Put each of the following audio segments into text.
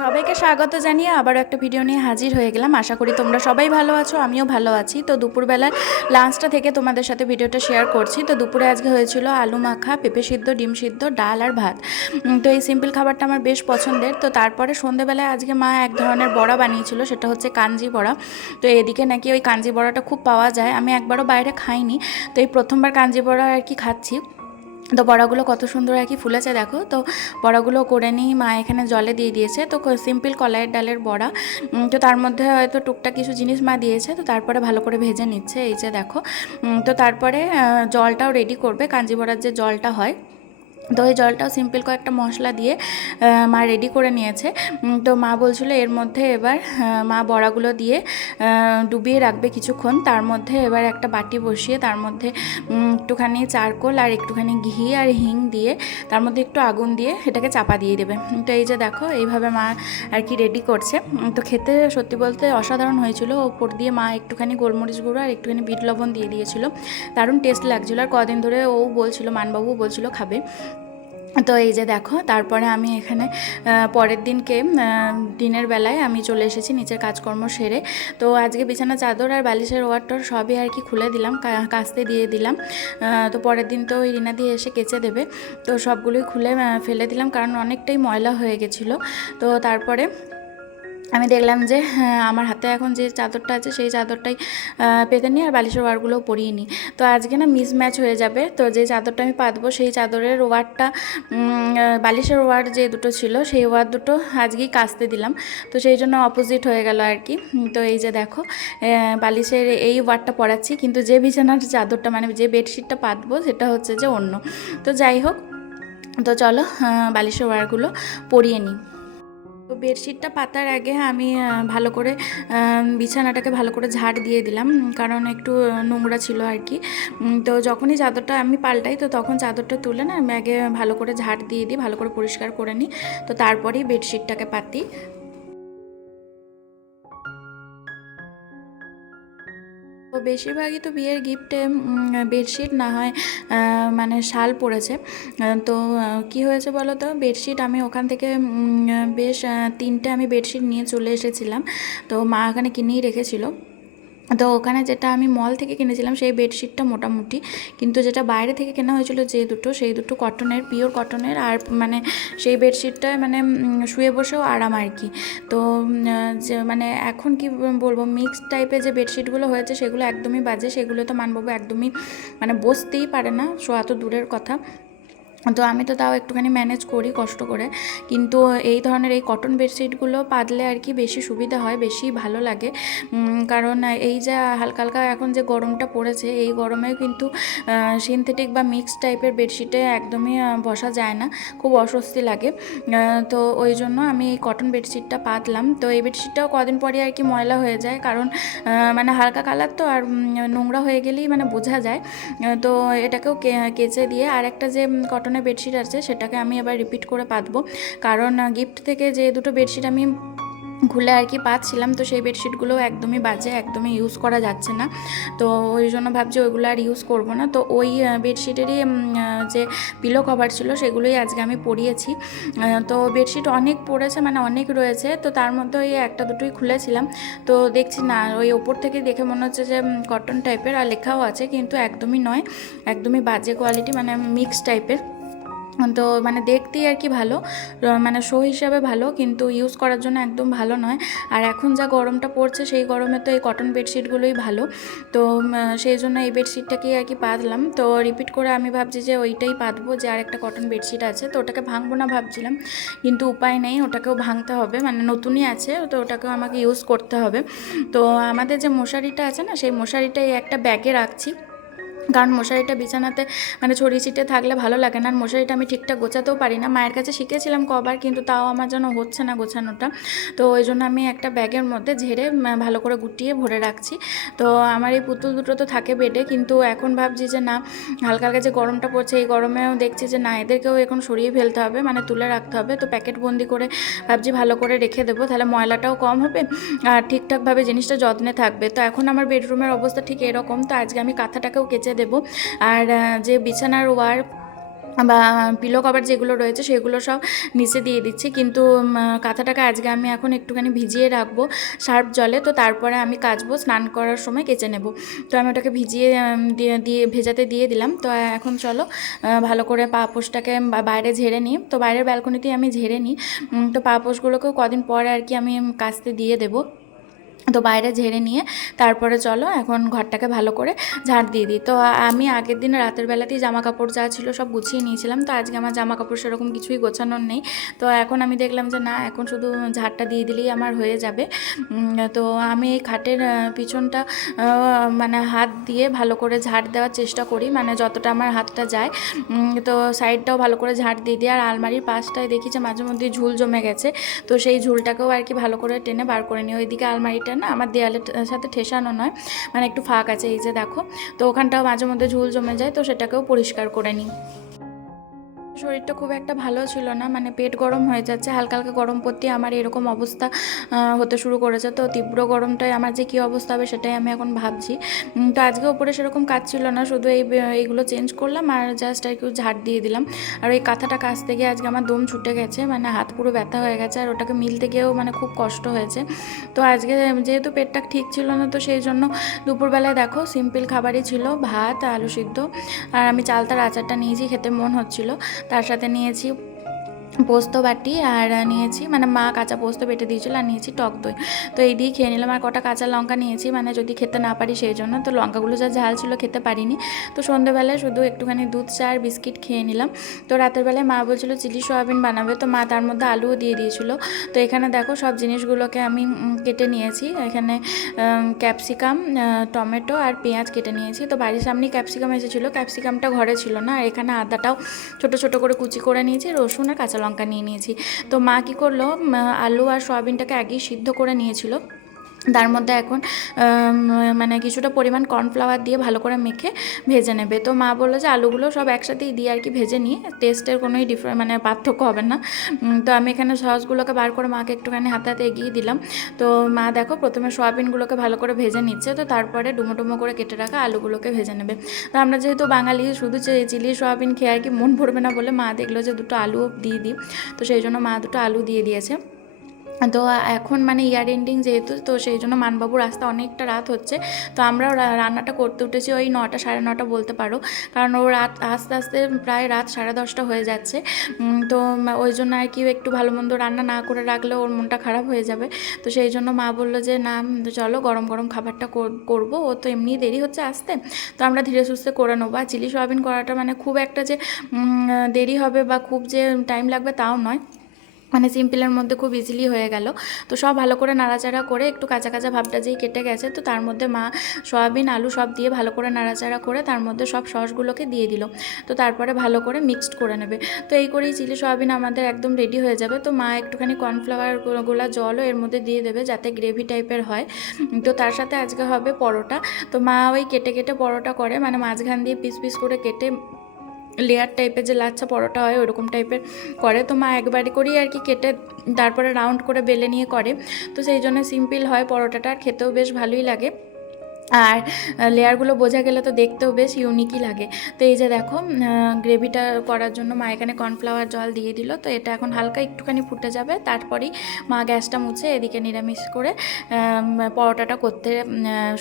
সবাইকে স্বাগত জানিয়ে আবারও একটা ভিডিও নিয়ে হাজির হয়ে গেলাম। আশা করি তোমরা সবাই ভালো আছো, আমিও ভালো আছি। তো দুপুরবেলার লাঞ্চটা থেকে তোমাদের সাথে ভিডিওটা শেয়ার করছি। তো দুপুরে আজকে হয়েছিল আলু মাখা, পেঁপে সিদ্ধ, ডিম সিদ্ধ, ডাল আর ভাত। তো এই সিম্পল খাবারটা আমার বেশ পছন্দের। তো তারপরে সন্ধ্যেবেলায় আজকে মা এক ধরনের বড়া বানিয়েছিল, সেটা হচ্ছে কাঞ্জি বড়া। তো এদিকে নাকি ওই কাঞ্জি বড়াটা খুব পাওয়া যায়, আমি একবারও বাইরে খাইনি। তো এই প্রথমবার কাঞ্জি বড়া আর কি খাচ্ছি। তো বড়াগুলো কত সুন্দর আর কি ফুলেছে দেখো। তো বড়াগুলো করে নিই, মা এখানে জলে দিয়ে দিয়েছে। তো সিম্পল কলাইয়ের ডালের বড়া। তো তার মধ্যে হয়তো টুকটাক কিছু জিনিস মা দিয়েছে। তো তারপরে ভালো করে ভেজে নিচ্ছে, এই যে দেখো। তো তারপরে জলটাও রেডি করবে, কাঞ্জি বড়ার যে জলটা হয়। তো এই জলটাও সিম্পল কয়েকটা মশলা দিয়ে মা রেডি করে নিয়েছে। তো মা বলছিল এর মধ্যে এবার মা বড়াগুলো দিয়ে ডুবিয়ে রাখবে কিছুক্ষণ। তার মধ্যে এবার একটা বাটি বসিয়ে তার মধ্যে একটুখানি চারকোল আর একটুখানি ঘি আর হিং দিয়ে তার মধ্যে একটু আগুন দিয়ে এটাকে চাপা দিয়ে দেবে। তো এই যে দেখো এইভাবে মা আর কি রেডি করছে। তো খেতে সত্যি বলতে অসাধারণ হয়েছিল। ওপর দিয়ে মা একটুখানি গোলমরিচ গুঁড়ো আর একটুখানি বিট লবণ দিয়ে দিয়েছিল, দারুণ টেস্ট লাগছিলো। আর কদিন ধরে ও বলছিল, মানবাবু বলছিল খাবে। তো এই যে দেখো, তারপরে আমি এখানে পরের দিনকে দিনের বেলায় আমি চলে এসেছি নিচের কাজকর্ম সেরে। তো আজকে বিছানা চাদর আর বালিশের ওয়ারটোর সবই আর কি খুলে দিলাম, কাচতে দিয়ে দিলাম। তো পরের দিন তো ওই রিনা দিয়ে এসে কেচে দেবে। তো সবগুলোই খুলে ফেলে দিলাম, কারণ অনেকটাই ময়লা হয়ে গেছিলো। তো তারপরে আমি দেখলাম যে আমার হাতে এখন যে চাদরটা আছে সেই চাদরটাই পেতে নিই আর বালিশের ওয়ারগুলোও পরিয়ে নিই। তো আজকে না মিসম্যাচ হয়ে যাবে। তো যে চাদরটা আমি পাতবো সেই চাদরের ওয়ারটা, বালিশের ওয়ার যে দুটো ছিল সেই ওয়ার দুটো আজকেই কাচতে দিলাম। তো সেই জন্য অপোজিট হয়ে গেল আর কি। তো এই যে দেখো, বালিশের এই ওয়ারটা পরাচ্ছি, কিন্তু যে বিছানার চাদরটা মানে যে বেডশিটটা পাতবো সেটা হচ্ছে যে অন্য। তো যাই হোক, তো চলো বালিশের ওয়ারগুলো পরিয়ে নিই। তো বেডশিটটা পাতার আগে আমি ভালো করে বিছানাটাকে ভালো করে ঝাড় দিয়ে দিলাম, কারণ একটু নোংরা ছিল আর কি। তো যখনই চাদরটা আমি পাল্টাই, তো তখন চাদরটা তুলে না আমি আগে ভালো করে ঝাড় দিয়ে দিই, ভালো করে পরিষ্কার করে নিই। তো তারপরেই বেডশিটটাকে পাতি। তো বেশিরভাগই তো বিয়ের গিফটে বেডশিট না হয় মানে শাল পড়েছে। তো কি হয়েছে বলো তো, বেডশিট আমি ওখান থেকে বেশ 3টে আমি বেডশিট নিয়ে চলে এসেছিলাম। তো মা এখানে কিনেই রেখেছিল। তো ওখানে যেটা আমি মল থেকে কিনেছিলাম সেই বেডশিটটা মোটামুটি, কিন্তু যেটা বাইরে থেকে কেনা হয়েছিল যে দুটো, সেই দুটো কটনের, পিওর কটনের। আর মানে সেই বেডশিটটা মানে শুয়ে বসেও আরাম আর কি। তো যে মানে এখন কি বলবো, মিক্সড টাইপের যে বেডশিটগুলো হয়েছে সেগুলো একদমই বাজে। সেগুলো তো মানবাবু একদমই মানে বসতেই পারে না, শোয়া তো দূরের কথা। তো আমি তো তাও একটুখানি ম্যানেজ করি কষ্ট করে, কিন্তু এই ধরনের এই কটন বেডশিটগুলো পাতলে আর কি বেশি সুবিধা হয়, বেশি ভালো লাগে। কারণ এই যে হালকা হালকা এখন যে গরমটা পড়েছে, এই গরমেও কিন্তু সিনথেটিক বা মিক্সড টাইপের বেডশিটে একদমই বসা যায় না, খুব অস্বস্তি লাগে। তো ওই জন্য আমি এই কটন বেডশিটটা পাতলাম। তো এই বেডশিটটাও কদিন পরে আর কি ময়লা হয়ে যায়, কারণ মানে হালকা কালার তো, আর নোংরা হয়ে গেলেই মানে বোঝা যায়। তো এটাকেও কেচে দিয়ে আর একটা যে কটনের বেডশিট আছে সেটাকে আমি আবার রিপিট করে পাতবো, কারণ গিফট থেকে যে দুটো বেডশিট আমি খুলে আর কি পাচ্ছিলাম, তো সেই বেডশিটগুলো একদমই বাজে, একদমই ইউজ করা যাচ্ছে না। তো ওই জন্য ভাবছি ওইগুলো আর ইউজ করব না। তো ওই বেডশিটেরই যে পিলো কভার ছিল সেগুলোই আজকে আমি পরিয়েছি। তো বেডশিট অনেক পড়েছে, মানে অনেক রয়েছে। তো তার মধ্যে ওই একটা দুটোই খুলেছিলাম। তো দেখছি না, ওই ওপর থেকে দেখে মনে হচ্ছে যে কটন টাইপের, আর লেখাও আছে, কিন্তু একদমই নয়, একদমই বাজে কোয়ালিটি, মানে মিক্স টাইপের। তো মানে দেখতেই আর কি ভালো, মানে শো হিসাবে ভালো, কিন্তু ইউজ করার জন্য একদম ভালো নয়। আর এখন যা গরমটা পড়ছে সেই গরমে তো এই কটন বেডশিটগুলোই ভালো। তো সেই জন্য এই বেডশিটটাকেই আর কি পাতলাম। তো রিপিট করে আমি ভাবছি যে ওইটাই পাতবো, যে আরেকটা কটন বেডশিট আছে, তো ওটাকে ভাঙবো না ভাবছিলাম, কিন্তু উপায় নেই, ওটাকেও ভাঙতে হবে, মানে নতুনই আছে, তো ওটাকেও আমাকে ইউজ করতে হবে। তো আমাদের যে মশারিটা আছে না, সেই মশারিটাই একটা ব্যাগে রাখছি, কারণ মশারিটা বিছানাতে মানে ছড়িয়ে ছিটিয়ে থাকলে ভালো লাগে না। আর মশারিটা আমি ঠিকঠাক গোছাতেও পারি না, মায়ের কাছে শিখেছিলাম কবার, কিন্তু তাও আমার যেন হচ্ছে না গোছানোটা। তো ওই জন্য আমি একটা ব্যাগের মধ্যে ঝেড়ে ভালো করে গুটিয়ে ভরে রাখছি। তো আমার এই পুতুল দুটো তো থাকে বেডে, কিন্তু এখন ভাবছি যে না, হালকা হালকা যে গরমটা পড়ছে, এই গরমেও দেখছি যে না, এদেরকেও এখন সরিয়ে ফেলতে হবে, মানে তুলে রাখতে হবে। তো প্যাকেট বন্দি করে ভাবছি ভালো করে রেখে দেবো, তাহলে ময়লাটাও কম হবে আর ঠিকঠাকভাবে জিনিসটা যত্নে থাকবে। তো এখন আমার বেডরুমের অবস্থা ঠিক এরকম। তো আজকে আমি কাঁথাটাকেও কেচে দেবো। আর যে বিছানার ওয়ার বা পিলো কভার যেগুলো রয়েছে সেগুলো সব নিচে দিয়ে দিচ্ছি। কিন্তু কাঁথাটাকে আজকে আমি এখন একটুখানি ভিজিয়ে রাখবো সার্ফ জলে, তো তারপরে আমি কাচবো, স্নান করার সময় কেচে নেব। তো আমি ওটাকে ভিজিয়ে দিয়ে ভেজাতে দিয়ে দিলাম। তো এখন চলো ভালো করে পা পোষটাকে বাইরে ঝেড়ে নিই। তো বাইরের ব্যালকনিতেই আমি ঝেড়ে নিই। তো পা পোষগুলোকেও কদিন পরে আর কি আমি কাচতে দিয়ে দেবো। তো বাইরে ঝেড়ে নিয়ে তারপরে চলো এখন ঘরটাকে ভালো করে ঝাড় দিয়ে দিই। তো আমি আগের দিন রাতের বেলাতেই জামা কাপড় যা ছিল সব গুছিয়ে নিয়েছিলাম। তো আজকে আমার জামা কাপড় সেরকম কিছুই গোছানোর নেই। তো এখন আমি দেখলাম যে না, এখন শুধু ঝাড়টা দিয়ে দিলেই আমার হয়ে যাবে। তো আমি এই খাটের পিছনটা মানে হাত দিয়ে ভালো করে ঝাড় দেওয়ার চেষ্টা করি, মানে যতটা আমার হাতটা যায়। তো সাইডটাও ভালো করে ঝাড় দিয়ে দিই। আর আলমারির পাশটায় দেখি যে মাঝে মধ্যে ঝুল জমে গেছে, তো সেই ঝুলটাকেও আর কি ভালো করে টেনে বার করে নিই। ওইদিকে আলমারিটা না আমার দেয়ালের সাথে ঠেসানো নয়, মানে একটু ফাঁক আছে, এই যে দেখো। তো ওখানটাও মাঝে মধ্যে ঝুল জমে যায়, তো সেটাকেও পরিষ্কার করে নিই। শরীরটা খুব একটা ভালো ছিল না, মানে পেট গরম হয়ে যাচ্ছে, হালকা হালকা গরম পড়তে আমার এরকম অবস্থা হতে শুরু করেছে। তো তীব্র গরমটায় আমার যে কী অবস্থা হবে সেটাই আমি এখন ভাবছি। তো আজকে ওপরে সেরকম কাজ ছিল না, শুধু এইগুলো চেঞ্জ করলাম আর জাস্ট আর একটু ঝাড় দিয়ে দিলাম। আর ওই কাঁথাটা কাচতে গিয়ে আজকে আমার দম ছুটে গেছে, মানে হাত পুরো ব্যথা হয়ে গেছে, আর ওটাকে মিলতে গিয়েও মানে খুব কষ্ট হয়েছে। তো আজকে যেহেতু পেটটা ঠিক ছিল না, তো সেই জন্য দুপুরবেলায় দেখো সিম্পল খাবারই ছিল, ভাত, আলু সিদ্ধ, আর আমি চালতার আচারটা নিয়েছি, খেতে মন হচ্ছিল। তার সাথে নিয়েছি পোস্ত বাটি, আর নিয়েছি মানে মা কাঁচা পোস্ত বেটে দিয়েছিল, আর নিয়েছি টক দই। তো এই দিয়ে খেয়ে নিলাম। আর কটা কাঁচা লঙ্কা নিয়েছি, মানে যদি খেতে না পারি সেই জন্য। তো লঙ্কাগুলো যা ঝাল ছিল খেতে পারিনি। তো সন্ধ্যেবেলায় শুধু একটুখানি দুধ চা আর বিস্কিট খেয়ে নিলাম। তো রাতের বেলায় মা বলছিল চিলি সয়াবিন বানাবে, তো মা তার মধ্যে আলুও দিয়ে দিয়েছিল। তো এখানে দেখো সব জিনিসগুলোকে আমি কেটে নিয়েছি। এখানে ক্যাপসিকাম, টমেটো আর পেঁয়াজ কেটে নিয়েছি। তো বাড়ির সামনেই ক্যাপসিকাম এসেছিলো, ক্যাপসিকামটা ঘরে ছিল না। আর এখানে আদাটাও ছোট ছোট করে কুচি করে নিয়েছি, রসুন আর কাঁচা লঙ্কা নিয়ে নিয়েছি। তো মা কী করলো, আলু আর সয়াবিনটাকে আগেই সিদ্ধ করে নিয়েছিল। তার মধ্যে এখন মানে কিছুটা পরিমাণ কর্নফ্লাওয়ার দিয়ে ভালো করে মেখে ভেজে নেবে। তো মা বললো যে আলুগুলো সব একসাথেই দিয়ে আর কি ভেজে নিয়ে টেস্টের কোনোই মানে পার্থক্য হবে না। তো আমি এখানে সসগুলোকে বার করে মাকে একটুখানি হাতে হাতে এগিয়ে দিলাম। তো মা দেখো প্রথমে সয়াবিনগুলোকে ভালো করে ভেজে নিচ্ছে, তো তারপরে ডুমো ডুমো করে কেটে রাখা আলুগুলোকে ভেজে নেবে। তো আমরা যেহেতু বাঙালি, শুধু চিলি সয়াবিন খেয়ে আর কি মন ভরবে না বলে মা দেখলো যে দুটো আলুও দিয়ে দিই, তো সেই জন্য মা দুটো আলু দিয়ে দিয়েছে। তো এখন মানে ইয়ার এন্ডিং যেহেতু, তো সেই জন্য মানবাবুর আসতে অনেকটা রাত হচ্ছে। তো আমরাও রান্নাটা করতে উঠেছি ওই 9টা সাড়ে 9টা বলতে পারো, কারণ ও রাত আস্তে আস্তে প্রায় রাত 10:30 হয়ে যাচ্ছে। তো ওই জন্য আর কি একটু ভালো মন্দ রান্না না করে রাখলে ওর মনটা খারাপ হয়ে যাবে। তো সেই জন্য মা বললো যে না চলো গরম গরম খাবারটা করবো, ও তো এমনি দেরি হচ্ছে আসতে, তো আমরা ধীরে সুস্থে করে নেবো। আর চিলি সয়াবিন করাটা মানে খুব একটা যে দেরি হবে বা খুব যে টাইম লাগবে তাও নয়, মানে সিম্পলের মধ্যে খুব ইজিলি হয়ে গেল। তো সব ভালো করে নাড়াচাড়া করে একটু কাঁচা কাঁচা ভাবটা যেই কেটে গেছে, তো তার মধ্যে মা সয়াবিন আলু সব দিয়ে ভালো করে নাড়াচাড়া করে তার মধ্যে সব সসগুলোকে দিয়ে দিল। তো তারপরে ভালো করে মিক্সড করে নেবে। তো এই করেই চিলি সয়াবিন আমাদের একদম রেডি হয়ে যাবে। তো মা একটুখানি কর্নফ্লাওয়ার গোলা জলও এর মধ্যে দিয়ে দেবে যাতে গ্রেভি টাইপের হয়। তো তার সাথে আজকে হবে পরোটা। তো মা ওই কেটে কেটে পরোটা করে, মানে মাঝখান দিয়ে পিস পিস করে কেটে লেয়ার টাইপের যে লাচ্ছা পরোটা হয় ওরকম টাইপের করে। তো মা একবারে করেই আর কি কেটে তারপরে রাউন্ড করে বেলে নিয়ে করে। তো সেই জন্য সিম্পল হয় পরোটাটা, আর খেতেও বেশ ভালোই লাগে। আর লেয়ারগুলো বোঝা গেলে তো দেখতেও বেশ ইউনিকই লাগে। তো এই যে দেখো গ্রেভিটা করার জন্য মা এখানে কর্নফ্লাওয়ার জল দিয়ে দিল। তো এটা এখন হালকা একটুখানি ফুটে যাবে, তারপরেই মা গ্যাসটা মুছে এদিকে নিরামিষ করে পরোটাটা করতে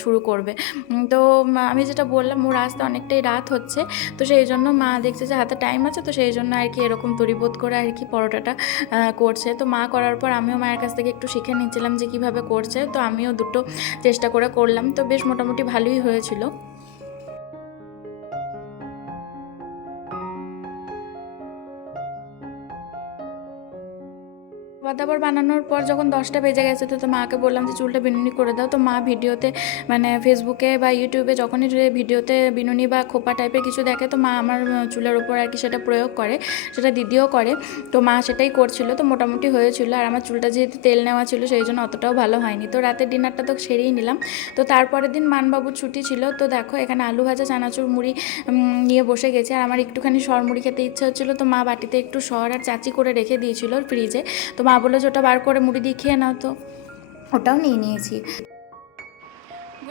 শুরু করবে। তো আমি যেটা বললাম ওর আসতে অনেকটাই রাত হচ্ছে, তো সেই জন্য মা দেখছে যে হাতে টাইম আছে, তো সেই জন্য আর কি এরকম তড়িবোধ করে আর কি পরোটাটা করছে। তো মা করার পর আমিও মায়ের কাছ থেকে একটু শিখে নিচ্ছিলাম যে কীভাবে করছে। তো আমিও দুটো চেষ্টা করে করলাম, তো বেশ মোটামুটি ভালোই হয়েছিল। খাবার দাবার বানানোর পর যখন 10টা বেজে গেছে, তো মাকে বললাম যে চুলটা বিনুনি করে দাও। তো মা ভিডিওতে মানে ফেসবুকে বা ইউটিউবে যখনই ভিডিওতে বিনুনি বা খোপা টাইপের কিছু দেখে, তো মা আমার চুলের ওপর আর কি সেটা প্রয়োগ করে, সেটা দিদিও করে। তো মা সেটাই করছিল, তো মোটামুটি হয়েছিল। আর আমার চুলটা যেহেতু তেল নেওয়া ছিল সেই জন্য অতটাও ভালো হয়নি। তো রাতের ডিনারটা তো সেরেই নিলাম। তো তারপরের দিন মানবাবুর ছুটি ছিল। তো দেখো এখানে আলু ভাজা চানাচুর মুড়ি নিয়ে বসে গেছে। আর আমার একটুখানি সর মুড়ি খেতে ইচ্ছে হচ্ছিলো, তো মা বাটিতে একটু সর আর চাচি করে রেখে দিয়েছিল ফ্রিজে। তো মা বললো যে ওটা বার করে মুড়ি দিয়ে খেয়ে নাও, তো ওটাও নিয়ে নিয়েছি।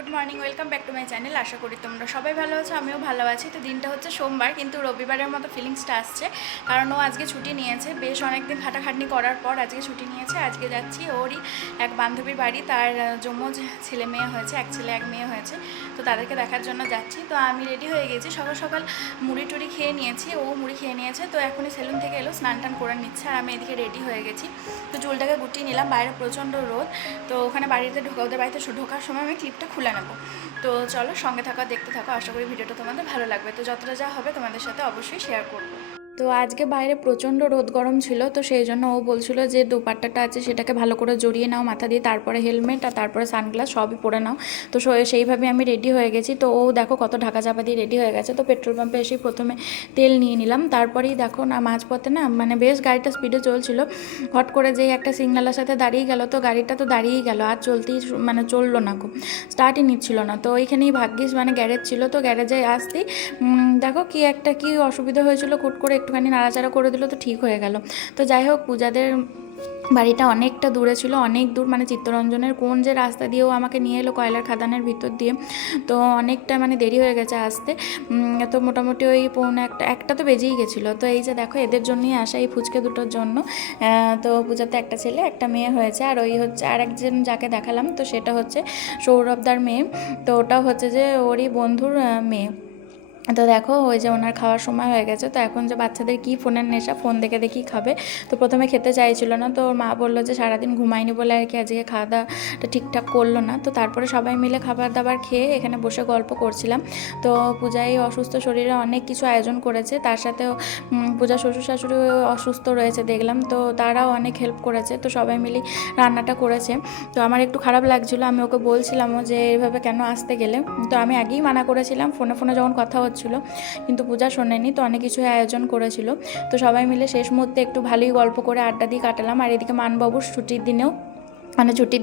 Good morning, welcome back to my channel. আশা করি তোমরা সবাই ভালো আছো, আমিও ভালো আছি। তো দিনটা হচ্ছে সোমবার, কিন্তু রবিবারের মতো ফিলিংসটা আসছে, কারণ ও আজকে ছুটি নিয়েছে। বেশ অনেকদিন খাটাখাটনি করার পর আজকে ছুটি নিয়েছে। আজকে যাচ্ছি ওরই এক বান্ধবীর বাড়ি, তার যমজ ছেলে মেয়ে হয়েছে, এক ছেলে এক মেয়ে হয়েছে, তো তাদেরকে দেখার জন্য যাচ্ছি। তো আমি রেডি হয়ে গেছি, সকাল সকাল মুড়ি টুড়ি খেয়ে নিয়েছি, ও মুড়ি খেয়ে নিয়েছে। তো এখনই সেলুন থেকে এলো, স্নান টান করে নিচ্ছে, আর আমি এদিকে রেডি হয়ে গেছি। তো চুলটাকে গুটিয়ে নিলাম, বাইরে প্রচণ্ড রোদ। তো ওখানে বাড়িতে ওদের বাড়িতে ঢোকার সময় আমি ক্লিপটা খুলে নেবো। তো চলো, সঙ্গে থাকো, দেখতে থাকো। আশা করি ভিডিওটা তোমাদের ভালো লাগবে। তো যতটা যা হবে তোমাদের সাথে অবশ্যই শেয়ার করবো। তো আজকে বাইরে প্রচণ্ড রোদ গরম ছিল, তো সেই জন্য ও বলছিল যে দোপাট্টাটা আছে সেটাকে ভালো করে জড়িয়ে নাও মাথা দিয়ে, তারপরে হেলমেট আর তারপরে সানগ্লাস সবই পরে নাও। তো সেইভাবে আমি রেডি হয়ে গেছি। তো ও দেখো কত ঢাকা চাপা দিয়ে রেডি হয়ে গেছে। তো পেট্রোল পাম্পে এসেই প্রথমে তেল নিয়ে নিলাম, তারপরেই দেখো না মাঝপথে না মানে বেশ গাড়িটা স্পিডে চলছিল, হট করে যেই একটা সিগনালের সাথে দাঁড়িয়ে গেল, তো গাড়িটা তো দাঁড়িয়েই গেল, আর চলতেই মানে চললো না, খুব স্টার্টই নিচ্ছিল না। তো ওইখানেই ভাগ্যিস মানে গ্যারেজ ছিল, তো গ্যারেজে আসতেই দেখো কি অসুবিধা হয়েছিল, হুট করে একটুখানি নাড়াচাড়া করে দিল, তো ঠিক হয়ে গেল। তো যাই হোক, পূজাদের বাড়িটা অনেকটা দূরে ছিল, অনেক দূর, মানে চিত্তরঞ্জনের কোন যে রাস্তা দিয়েও আমাকে নিয়ে এলো কয়লার খাদানের ভিতর দিয়ে। তো অনেকটা মানে দেরি হয়ে গেছে আসতে। তো মোটামুটি ওই একটা তো বেজেই গেছিলো। তো এই যে দেখো, এদের জন্যই আসা, এই ফুচকে দুটোর জন্য। তো পূজাতে একটা ছেলে একটা মেয়ে হয়েছে, আর ওই হচ্ছে আর একজন যাকে দেখালাম, তো সেটা হচ্ছে সৌরভদার মেয়ে। তো ওটা হচ্ছে যে ওরই বন্ধুর মেয়ে। তো দেখো, ওই যে ওনার খাওয়ার সময় হয়ে গেছে। তো এখন যে বাচ্চাদের কি ফোনের নেশা, ফোন দেখে দেখি খাবে। তো প্রথমে খেতে চাইছিল না, তো ওর মা বললো যে সারাদিন ঘুমায়নি বলে আর কি আজকে খাওয়া দাওয়াটা ঠিকঠাক করলো না। তো তারপরে সবাই মিলে খাবার দাবার খেয়ে এখানে বসে গল্প করছিলাম। তো পূজাই অসুস্থ শরীরে অনেক কিছু আয়োজন করেছে, তার সাথেও পূজা শ্বশুর শাশুড়ি অসুস্থ রয়েছে দেখলাম, তো তারাও অনেক হেল্প করেছে। তো সবাই মিলে রান্নাটা করেছে। তো আমার একটু খারাপ লাগছিলো, আমি ওকে বলছিলামও যে এইভাবে কেন আসতে গেলে। তো আমি আগেই মানা করেছিলাম, ফোনে ফোনে যখন কথা হচ্ছিল, কিন্তু পূজা শোনেনি। তো অনেক কিছু আয়োজন করেছিল। তো সবাই মিলে শেষ মুহূর্তে একটু ভালোই গল্প করে আড্ডা দিয়ে কাটালাম। আর এদিকে মানবাবুর ছুটির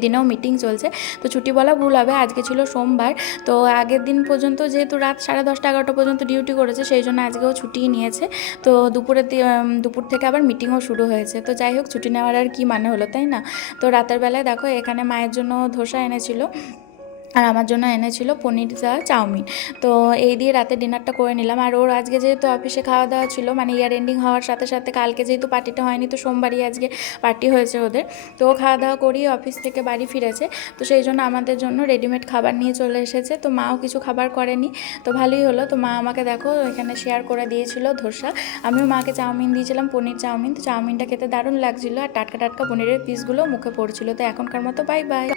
দিনেও মিটিং চলছে। তো ছুটি বলা ভুল হবে, আজকে ছিল সোমবার। তো আগের দিন পর্যন্ত যেহেতু রাত 10:30 11টা পর্যন্ত ডিউটি করেছে, সেই জন্য আজকেও ছুটিই নিয়েছে। তো দুপুর থেকে আবার মিটিংও শুরু হয়েছে। তো যাই হোক, ছুটি নেওয়ার আর কি মানে হলো, তাই না? তো রাতের বেলায় দেখো, এখানে মায়ের জন্য ধোসা এনেছিল, আর আমার জন্য এনেছিল পনির চাউমিন। তো এই দিয়ে রাতে ডিনারটা করে নিলাম। আর ওর আজকে যেহেতু অফিসে খাওয়া দাওয়া ছিল, মানে ইয়ার এন্ডিং হওয়ার সাথে সাথে, কালকে যেহেতু পার্টিটা হয়নি, তো সোমবারই আজকে পার্টি হয়েছে ওদের। তো ও খাওয়া দাওয়া করিয়ে অফিস থেকে বাড়ি ফিরেছে। তো সেই জন্য আমাদের জন্য রেডিমেড খাবার নিয়ে চলে এসেছে। তো মাও কিছু খাবার করেনি, তো ভালোই হলো। তো মা আমাকে দেখো এখানে শেয়ার করে দিয়েছিল ধোসা, আমিও মাকে চাউমিন দিয়েছিলাম, পনির চাউমিন। তো চাউমিনটা খেতে দারুণ লাগছিলো, আর টাটকা টাটকা পনিরের পিসগুলো মুখে পড়ছিল। তো এখনকার মতো বাই বাই।